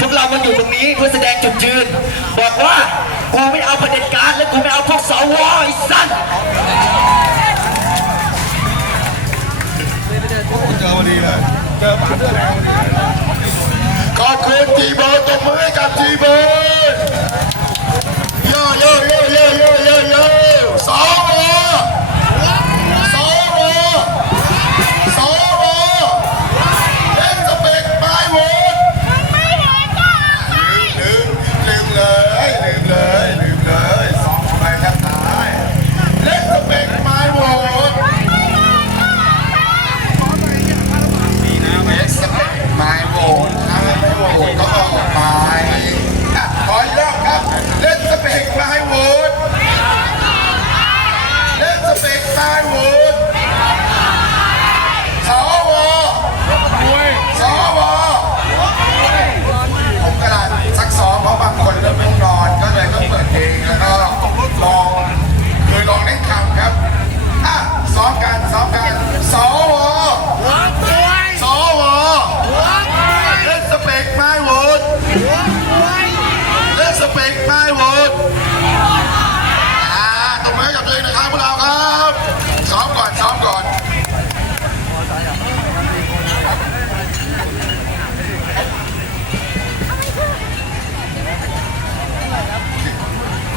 พวกเรามาอยู่ตรงนี้เพื่อแสดงจุดยืน บอกว่ากูไม่เอาเผด็จการและกูไม่เอาพวกสวไอ้สัสเจอพอดีเลยเจอหมาเสื้อแดงพอดีเลยขอบคุณทีเบิร์ตบมือให้กับทีเบิร์ดโยโยโยโยโ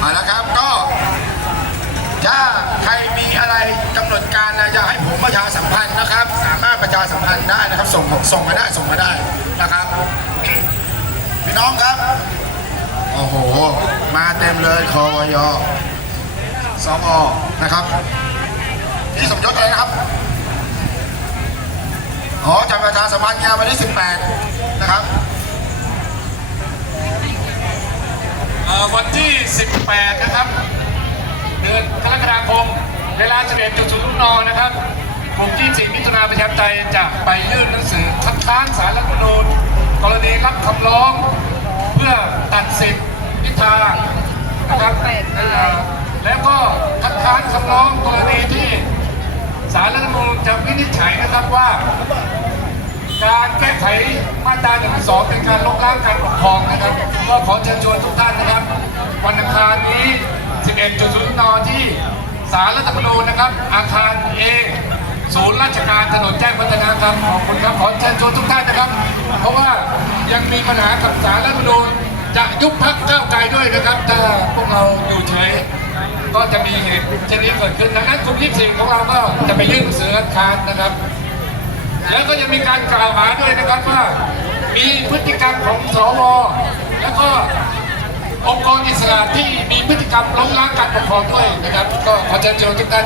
มาแล้วครับก็ ถ้าใครมีอะไรกำหนดการนะอยากให้ผมประชาสัมพันธ์นะครับ สามารถประชาสัมพันธ์ได้นะครับ ส่งส่งมาได้ส่งมาได้นะครับพี่น้องครับโอ้โห มาเต็มเลยคอวยสองอนะครับที่สมยศอะไรนะครับอ๋อจะประชาสัมพันธ์งานวันที่ 18 นะครับ เอ่อ วันที่ 18 นะครับ เดือนกรกฎาคม เวลา 11.00นนะครับกลุ่มที่4มิถุนาประชาธิปไตยจะไปยื่นหนังสือคัดค้านสารรัฐธรรมนูญกรณีรับคำร้อง เพื่อตัดสิทธิ์พิธานะครับแล้วก็คัดค้านคำร้องกรณีที่สารรัฐธรรมนูญจะวินิจฉัยนะครับว่า การแก้ไขมาตรา1นึเป็นการล้มล้างการปกครองนะครับ ก็ขอเชิญชวนทุกท่านนะครับ วันอังคารนี้ 11.00นที่ศาลรัฐธรรมนูญนะครับ อาคาร A ศูนย์ราชการถนนแจ้งวัฒนะครับขอบคุณครับ ขอเชิญชวนทุกท่านนะครับ เพราะว่ายังมีปัญหากับศาลรัฐธรรมนูญจะยุบพักก้าวไกลด้วยนะครับ ถ้าพวกเราอยู่เฉยก็จะมีเหตุเช่นนี้เกิดขึ้นดังนั้นกลุ่ม24ของเราก็จะไปยื่นหนังสือคัดค้านนะครับ ยังมีการกล่าวหาด้วยนะครับว่ามีพฤติกรรมของสวแล้วก็องค์กรอิสระที่มีพฤติกรรมล้มล้างการปกครองด้วยนะครับ ก็ขอเชิญชวนทุกท่าน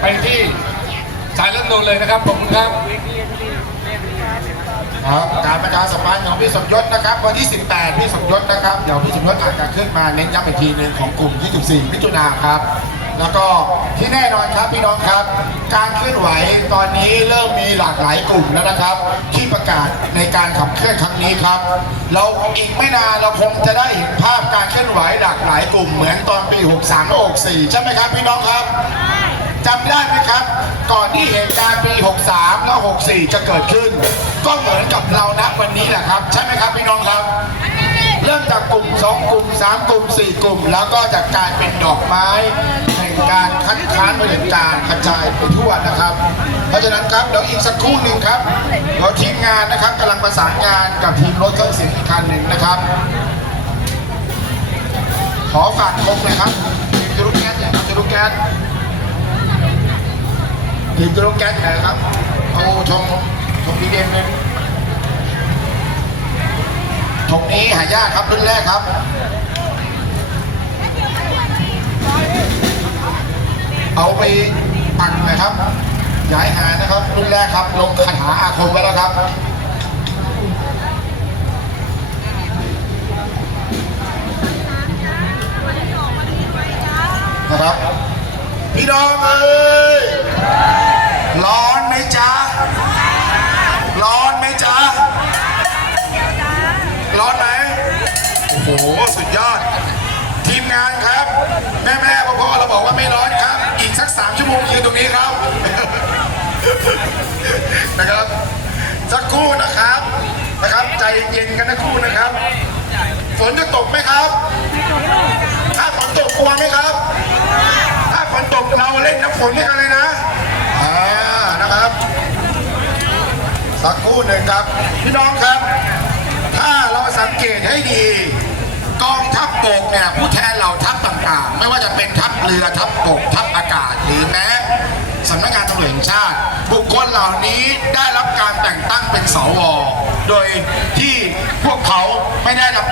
ไปที่สายเรื่องนูนเลยนะครับผมครับครับการประชาสัมพันธ์ของพี่สมยศนะครับ วันที่ 18 พี่สมยศนะครับ เดี๋ยวพี่สมยศอาจจะขึ้นมาเน้นย้ำอีกทีหนึ่งของกลุ่ม24มิถุนาครับ แล้วก็ที่แน่นอนครับพี่น้องครับ การเคลื่อนไหวตอนนี้เริ่มมีหลากหลายกลุ่มแล้วนะครับ ที่ประกาศในการขับเคลื่อนครั้งนี้ครับ เราอีกไม่นานเราคงจะได้เห็นภาพการเคลื่อนไหวหลากหลายกลุ่มเหมือนตอนปี 63และ64 ใช่ไหมครับพี่น้องครับจำได้ไหมครับ ก่อนที่เหตุการณ์ปี 63 และ 64 จะเกิดขึ้น ก็เหมือนกับเราณวันนี้แหละครับ ใช่ไหมครับพี่น้องครับ มจากกลุ่ม 2 กลุ่ม 3 กลุ่ม 4 กลุ่ม แล้วก็จากการเป็นดอกไม้แห่งการคัดค้านเผด็จการกระจายไปทั่วนะครับ เพราะฉะนั้นครับเดี๋ยวอีกสักครู่หนึ่งครับเดี๋ยวทีมงานนะครับกำลังประสานงานกับทีมรถเครื่องเสียงอีกคันหนึ่งนะครับ ขอฝากคมนะครับทีมจุลุกแก๊สเนี่ยครับจุลุกแก๊สทีมจุลแก๊สนะครับเอาชมชมดีเด่นเลย ชมนี้หายากครับรุ่นแรกครับเอาไปปั่นหน่อยครับย้ายหานะครับรุ่นแรกครับ ลงคาถาอาคมไว้แล้วครับนะครับพี่น้องเอ้ ว่าไม่ร้อนครับ อีกสักสามชั่วโมงยืนตรงนี้ครับ นะครับ สักครู่นะครับ นะครับ ใจเย็นกันนะครู่นะครับ ฝนจะตกไหมครับ ถ้าฝนตกกลัวไหมครับ ถ้าฝนตกเราเล่นน้ำฝนด้วยกันเลยนะ อ่า นะครับ สักครู่หนึ่งครับ พี่น้องครับ ถ้าเราสังเกตให้ดี กองทัพบกเนี่ยผู้แทนเหล่าทัพต่างๆ ไม่ว่าจะเป็นทัพเรือทัพบกทัพอากาศหรือแม้สำนักงานตำรวจแห่งชาติ บุคคลเหล่านี้ได้รับการแต่งตั้งเป็นสว โดยที่พวกเขาไม่ได้รับ